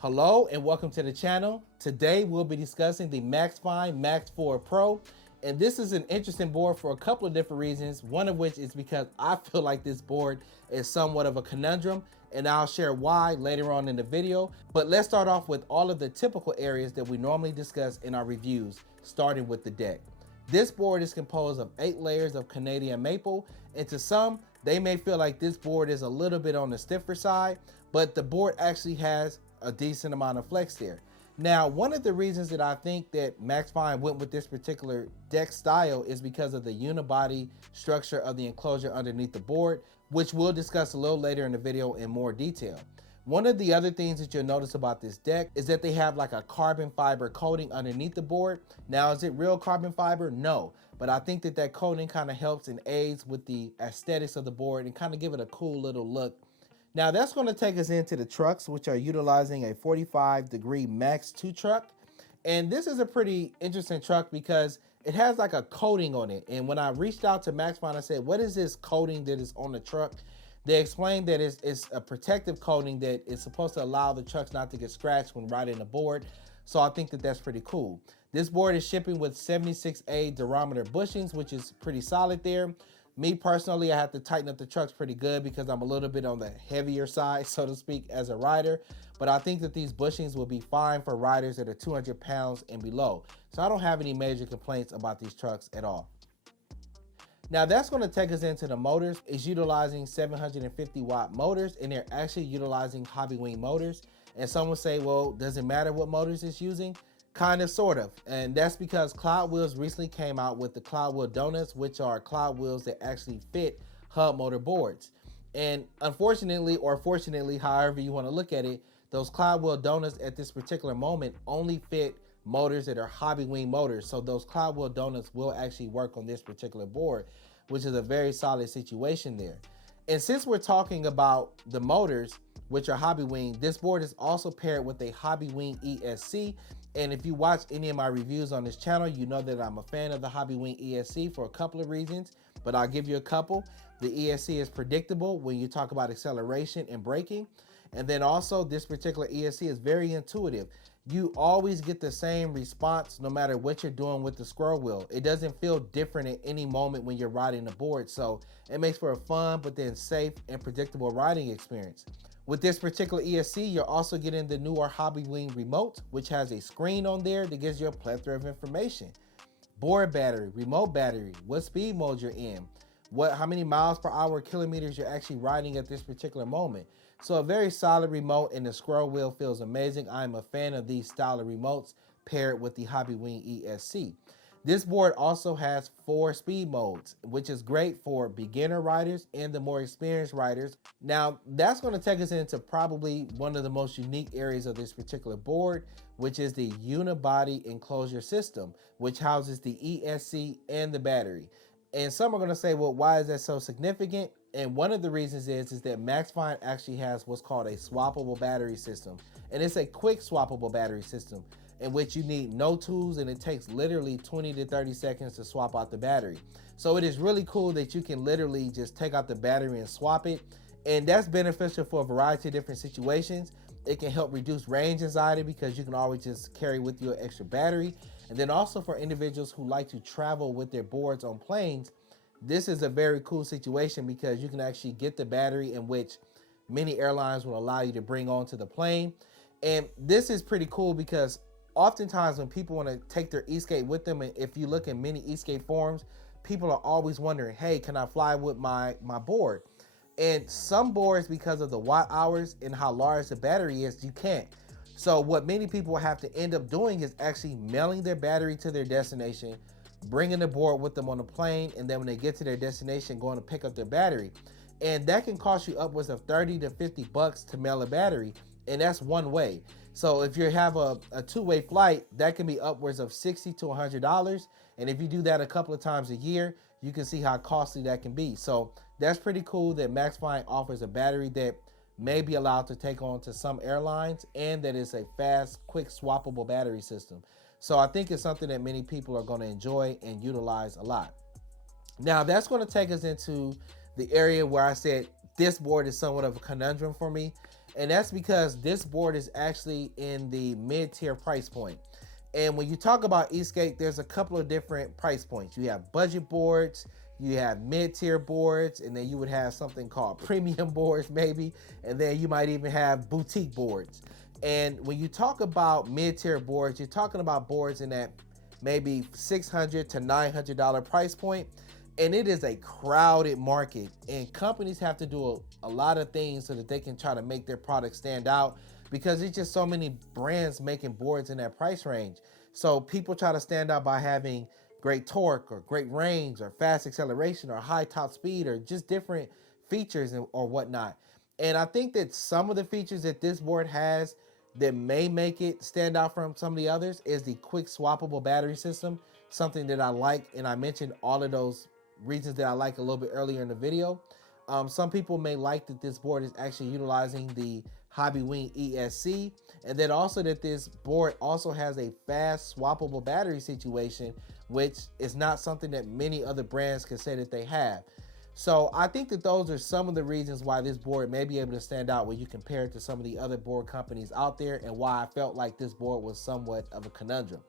Hello and welcome to the channel. Today we'll be discussing the Maxfind Max 4 Pro, and this is an interesting board for a couple of different reasons, one of which is because I feel like this board is somewhat of a conundrum, and I'll share why later on in the video. But let's start off with all of the typical areas that we normally discuss in our reviews, starting with the deck. This board is composed of 8 layers of Canadian maple, and to some, they may feel like this board is a little bit on the stiffer side, but the board actually has a decent amount of flex there. Now, one of the reasons that I think that Maxfind went with this particular deck style is because of the unibody structure of the enclosure underneath the board, which we'll discuss a little later in the video in more detail. One of the other things that you'll notice about this deck is that they have like a carbon fiber coating underneath the board. Now, is it real carbon fiber? No, but I think that that coating kind of helps and aids with the aesthetics of the board and kind of give it a cool little look. Now that's going to take us into the trucks, which are utilizing a 45-degree Max 2 truck. And this is a pretty interesting truck because it has like a coating on it. And when I reached out to Maxfind, I said, what is this coating that is on the truck? They explained that it's a protective coating that is supposed to allow the trucks not to get scratched when riding the board. So I think that that's pretty cool. This board is shipping with 76A durometer bushings, which is pretty solid there. Me personally, I have to tighten up the trucks pretty good because I'm a little bit on the heavier side, so to speak, as a rider. But I think that these bushings will be fine for riders that are 200 pounds and below. So I don't have any major complaints about these trucks at all. Now that's going to take us into the motors. It's utilizing 750 watt motors, and they're actually utilizing Hobbywing Motors. And some will say, well, does it matter what motors it's using? Kind of, sort of. And that's because Cloud Wheels recently came out with the Cloud Wheel Donuts, which are Cloud Wheels that actually fit hub motor boards. And unfortunately, or fortunately, however you want to look at it, those Cloud Wheel Donuts at this particular moment only fit motors that are Hobbywing motors. So those Cloud Wheel Donuts will actually work on this particular board, which is a very solid situation there. And since we're talking about the motors, which are Hobbywing, this board is also paired with a Hobbywing Esc. And if you watch any of my reviews on this channel, you know that I'm a fan of the Hobbywing Esc for a couple of reasons, but I'll give you a couple. The Esc is predictable when you talk about acceleration and braking. And then also this particular Esc is very intuitive. You always get the same response no matter what you're doing with the scroll wheel. It doesn't feel different at any moment when you're riding the board. So it makes for a fun, but then safe and predictable riding experience. With this particular Esc, you're also getting the newer Hobbywing remote, which has a screen on there that gives you a plethora of information. Board battery, remote battery, what speed mode you're in, how many miles per hour, kilometers you're actually riding at this particular moment. So a very solid remote, and the scroll wheel feels amazing. I'm a fan of these style of remotes paired with the Hobbywing Esc. This board also has 4 speed modes, which is great for beginner riders and the more experienced riders. Now, that's going to take us into probably one of the most unique areas of this particular board, which is the Unibody enclosure system, which houses the Esc and the battery. And some are going to say, well, why is that so significant? And one of the reasons is that Maxfind actually has what's called a swappable battery system. And it's a quick swappable battery system in which you need no tools, and it takes literally 20 to 30 seconds to swap out the battery. So it is really cool that you can literally just take out the battery and swap it. And that's beneficial for a variety of different situations. It can help reduce range anxiety because you can always just carry with you an extra battery. And then also for individuals who like to travel with their boards on planes, this is a very cool situation because you can actually get the battery, in which many airlines will allow you to bring onto the plane. And this is pretty cool because oftentimes when people want to take their e-skate with them, and if you look in many e-skate forums, people are always wondering, hey, can I fly with my board? And some boards, because of the watt hours and how large the battery is, you can't. So what many people have to end up doing is actually mailing their battery to their destination, bringing the board with them on the plane, and then when they get to their destination, going to pick up their battery. And that can cost you upwards of 30 to 50 bucks to mail a battery, and that's one way. So if you have a two-way flight, that can be upwards of $60 to $100. And if you do that a couple of times a year, you can see how costly that can be. So that's pretty cool that Maxfind offers a battery that may be allowed to take on to some airlines, and that is a fast, quick swappable battery system. So I think it's something that many people are going to enjoy and utilize a lot. Now that's going to take us into the area where I said this board is somewhat of a conundrum for me. And that's because this board is actually in the mid-tier price point. And when you talk about Esc, there's a couple of different price points. You have budget boards, you have mid-tier boards, and then you would have something called premium boards maybe, and then you might even have boutique boards. And when you talk about mid-tier boards, you're talking about boards in that maybe $600 to $900 price point. And it is a crowded market, and companies have to do a lot of things so that they can try to make their product stand out, because there's just so many brands making boards in that price range. So people try to stand out by having great torque or great range or fast acceleration or high top speed or just different features or whatnot. And I think that some of the features that this board has that may make it stand out from some of the others is the quick swappable battery system, something that I like, and I mentioned all of those reasons that I like a little bit earlier in the video. Some people may like that this board is actually utilizing the Hobbywing Esc, and then also that this board also has a fast swappable battery situation, which is not something that many other brands can say that they have. So I think that those are some of the reasons why this board may be able to stand out when you compare it to some of the other board companies out there, and why I felt like this board was somewhat of a conundrum.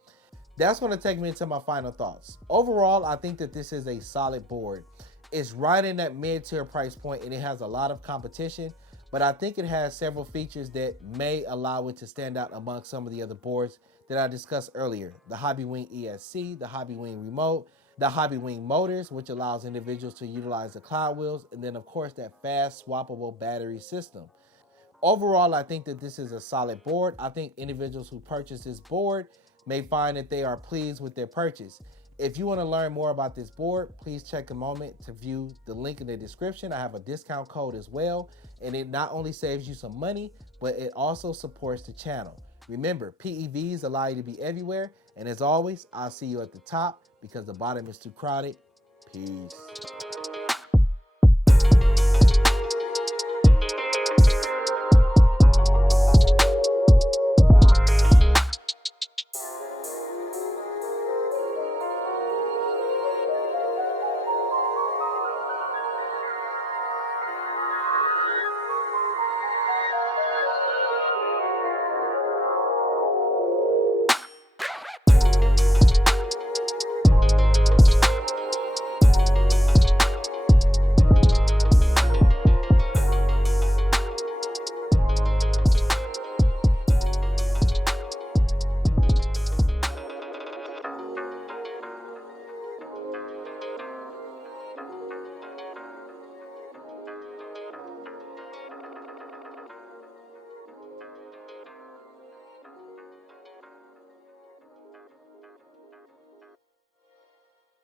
That's going to take me into my final thoughts. Overall, I think that this is a solid board. It's right in that mid-tier price point, and it has a lot of competition, but I think it has several features that may allow it to stand out among some of the other boards that I discussed earlier. The Hobbywing Esc, the Hobbywing Remote, the Hobbywing Motors, which allows individuals to utilize the cloud wheels, and then of course that fast swappable battery system. Overall, I think that this is a solid board. I think individuals who purchase this board may find that they are pleased with their purchase. If you want to learn more about this board, please take a moment to view the link in the description. I have a discount code as well, and it not only saves you some money, but it also supports the channel. Remember, PEVs allow you to be everywhere, and as always, I'll see you at the top because the bottom is too crowded. Peace.